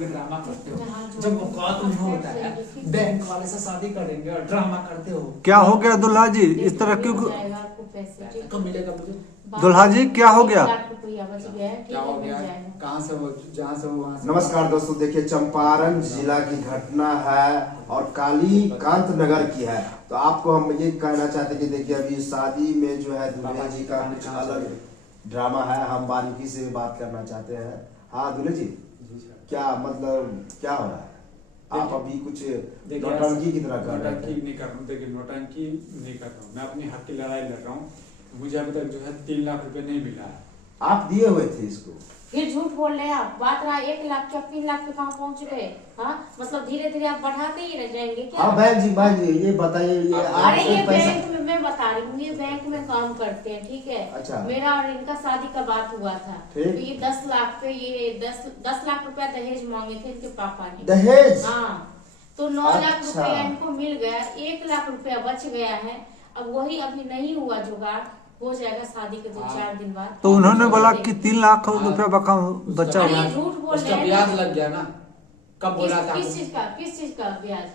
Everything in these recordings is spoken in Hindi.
लोग ड्रामा करते हो, जब औकात नहीं होता है बैंक वाले से शादी करेंगे और ड्रामा करते हो। क्या हो गया दुल्हा जी, इस तरह क्यों? तो मिलेगा मुझे। दुल्हा जी क्या हो गया? क्या हो गया? कहाँ से वो, जहाँ से वो, वहाँ से। नमस्कार दोस्तों, देखिए चंपारण जिला की घटना है और कालीकांत नगर की है। तो आपको हम ये कहना चाहते हैं कि देखिए अभी शादी में जो है दूल्हे जी का कुछ अलग ड्रामा है। हम बारीकी से बात करना चाहते हैं। हाँ दूल्हे जी, क्या मतलब क्या हो रहा है? आप अभी कुछ नौटंकी की तरह कर रहे हैं। नौटंकी नहीं कर रहा हूँ, देखिए नौटंकी नहीं कर रहा हूँ, मैं अपनी हक की लड़ाई लड़ रहा हूँ। मुझे अभी तक जो है 3 लाख रुपए नहीं मिला है। आप दिए हुए थे इसको? फिर झूठ बोल रहे हैं आप। बात रहा 1 लाख क्या 3 लाख पे कहाँ पहुँच गए? हाँ मतलब धीरे धीरे आप बढ़ाते ही रह जाएंगे क्या? हाँ बहन जी ये बताइए, ये अरे ये पैसा बैंक में मैं बता रही हूँ, ये बैंक में काम करते हैं, ठीक है। अच्छा। मेरा और इनका शादी का बात हुआ था, तो ठीक। ये 10 लाख पे ये 10 लाख रुपया दहेज मांगे थे इनके पापा ने। दहेज? हाँ, तो 9 लाख अच्छा। रुपया इनको मिल गया, 1 लाख रुपया बच गया है। अब वही अभी नहीं हुआ जुगाड़, हो जाएगा शादी के 2-4 दिन बाद। तो उन्होंने बोला कि 3 लाख रुपया बचा अरे हुआ। ये झूठ बोल उसका रहे ब्याज हैं। लग गया ना। कब बोला था? किस चीज का ब्याज?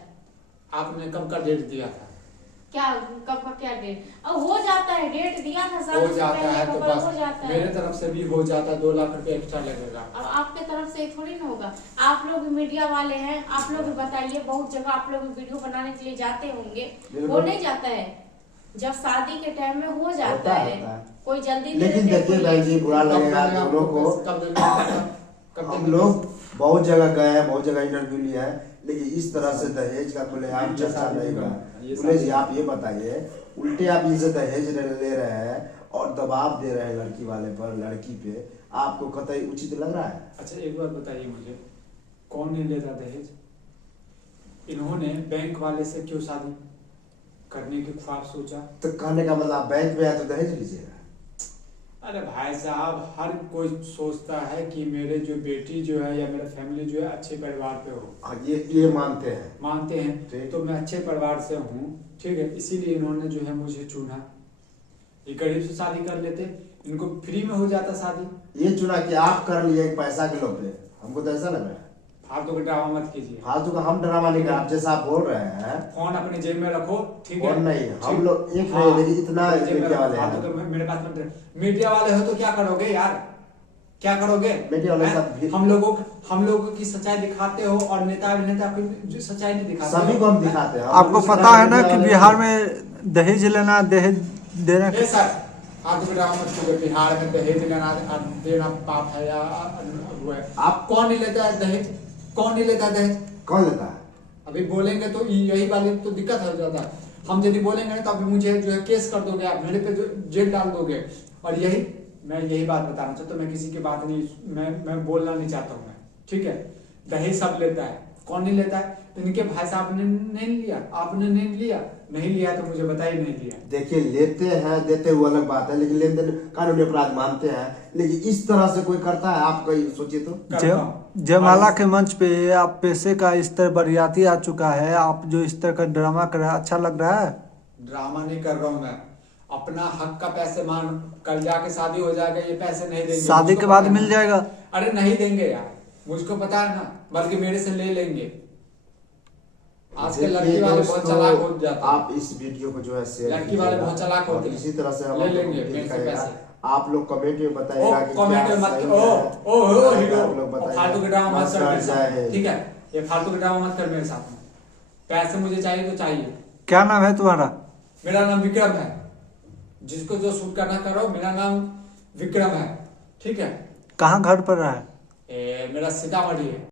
आपने कब का डेट दिया था? क्या कब का क्या डेट? अब हो जाता है, डेट दिया था हो शादी से जाता पहले है का, तो पर बस हो जाता मेरे है। तरफ से भी हो जाता, 2 लाख रुपए एक्स्ट्रा लगेगा। अब आपके तरफ से थोड़ी ना होगा। आप लोग मीडिया वाले हैं, आप लोग बताइए, बहुत जगह आप लोग वीडियो बनाने के लिए जाते होंगे, हो नहीं जाता है? जब शादी के टाइम में हो जाता होता है, है। कोई जल्दी लेकिन देखिए बहन जी, बुरा लगेगा दोनों को। हम लोग बहुत जगह गए हैं, बहुत जगह इंटरव्यू लिया है, लेकिन इस तरह से दहेज का खुलेआम चर्चा नहीं हुआ। बोले जी आप ये बताइए, उल्टे आप इनसे दहेज ले रहे हैं और दबाव दे रहे हैं लड़की वाले पर, लड़की पे, आपको कतई उचित लग रहा है? अच्छा एक बात बताइए मुझे, कौन नहीं लेता दहेज? इन्होंने बैंक वाले से क्यों शादी करने की ख्वाब सोचा? तो कहने का मतलब आप बैंक में है तो दहेज लीजिएगा? अरे भाई साहब, हर कोई सोचता है कि मेरे जो बेटी जो है या मेरा फैमिली जो है अच्छे परिवार पे हो। हाँ ये मानते हैं तो मैं अच्छे परिवार से हूँ, ठीक है, इसीलिए इन्होंने जो है मुझे चुना। ये गरीब से शादी कर लेते, इनको फ्री में हो जाता शादी। ये चुना कि आप कर लिए पैसा के लोभ पे, हमको तो ऐसा लग रहा है। फालतू का ड्रामा मत कीजिए। फालतू का हम ड्रामा नहीं कर, आप जैसा आप बोल रहे हैं। फोन अपने जेब में रखो, ठीक है? फोन नहीं, हम लोग एक हाँ, नहीं, लेकिन इतना जेब में मीडिया वाले फालतू हैं। का मेरे पास मत। मीडिया वाले हो तो क्या करोगे यार? क्या करोगे? मीडिया वाले सब हम लोगों की सच्चाई दिखाते हो और नेता अभिनेता की सच्चाई नहीं दिखाते। सभी को हम दिखाते हैं। आपको पता है ना कि बिहार में दहेज लेना, दहेज देना। सर आप ड्रामा मत कीजिए। बिहार में दहेज लेना देना पाप है या वो है? आप कौन नहीं लेता है दहेज? कौन नहीं लेता दहेज? कौन लेता है? अभी बोलेंगे तो यही वाली तो दिक्कत हो जाता है। हम यदि बोलेंगे ना तो अभी मुझे जो है केस कर दोगे, आप मेरे पे जेल डाल दोगे। और मैं यही बात बताना चाहता हूँ, मैं किसी की बात नहीं, मैं बोलना नहीं चाहता हूँ मैं, ठीक है? दहेज सब लेता है, कौन नहीं लेता है? तो इनके भाई साहब ने नहीं लिया, आपने नहीं लिया तो मुझे बताइए नहीं लिया। देखिए लेते हैं देते हुए अलग बात है, लेकिन लेन देन कानूनी अपराध मानते हैं, लेकिन इस तरह से कोई करता है? आप कोई सोचिए तो। जयमाला के मंच पे आप पैसे का स्तर बरियाती आ चुका है, आप जो इस तरह का ड्रामा कर रहे हैं, अच्छा लग रहा है? ड्रामा नहीं कर रहा हूँ मैं, अपना हक का पैसे मान। कल जाके शादी हो जाएगा, ये पैसे नहीं देंगे। शादी के बाद मिल जाएगा? अरे नहीं देंगे यार, मुझको पता है ना, बल्कि मेरे से ले लेंगे। आज के लड़की वाले बहुत चालाक हो जाते हैं। आप इस वीडियो को जो है शेयर लड़की वाले बहुत चालाक होते हैं। इसी तरह से हम ले लेंगे मेरे से पैसे। आप लोग कमेंट में बताइएगा कि कमेंट में मत सही ओ है। ओ आप हीरो लोग बताइए। फालतू के ड्रामा मत कर मेरे साथ, ठीक है? ये फालतू के ड्रामा मत कर मेरे साथ में। पैसे मुझे चाहिए तो चाहिए। क्या नाम है तुम्हारा? मेरा नाम विक्रम है। जिसको जो शूट करना करो, मेरा नाम विक्रम है, ठीक है? कहाँ घर पर रहा है? मेरा सीतामढ़ी है।